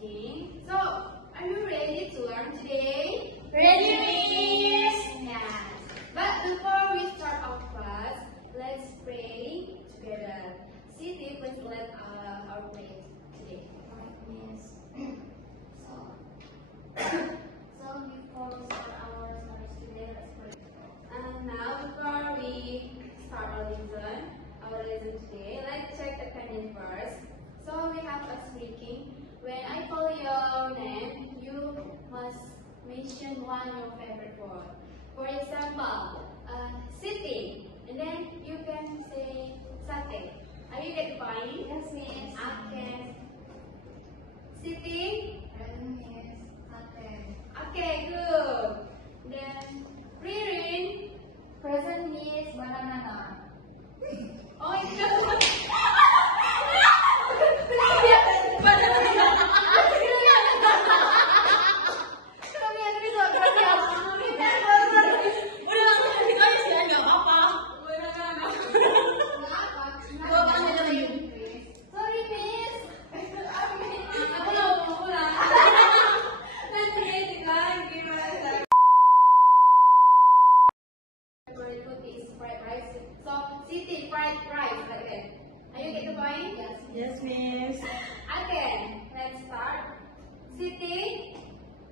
watching. So, are you ready to learn today? Ready, Miss? Yes. But before we start our class, let's pray together. Siti, please let our pray today. Miss. So before we start our service today, let's pray. And now, before we start our lesson today, let's check the attendance first. So we have a speaking. When I call your name, you must mention one of your favorite word. For example, sitting, and then you can say sate. Are you get the point? Yes, Miss. Okay. Sitting. Present, Miss. Attend. Okay, good. Then Ririn. Present, Miss. Banana. Oh, it's fried rice like that. Are you get the point? Yes. Yes, Miss. Okay, let's start. Siti.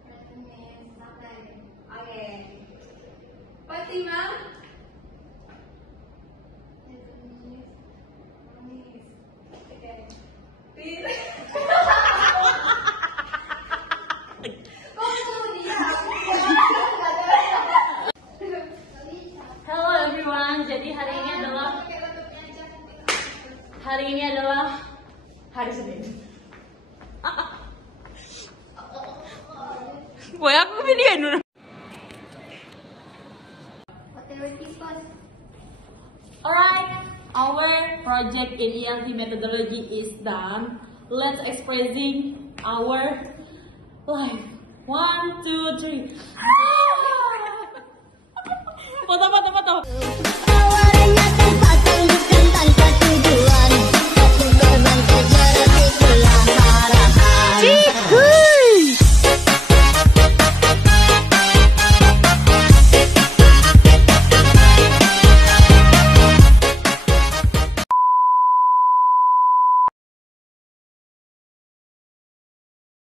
Present, Miss. Attend. Okay. Fatima. Present, Miss. Miss. Okay. Hello everyone. Jadi hari ini adalah hari Senin. Boy, aku video dulu. Alright, our project in ELT methodology is done. Let's expressing our life. 1, 2, 3. Foto.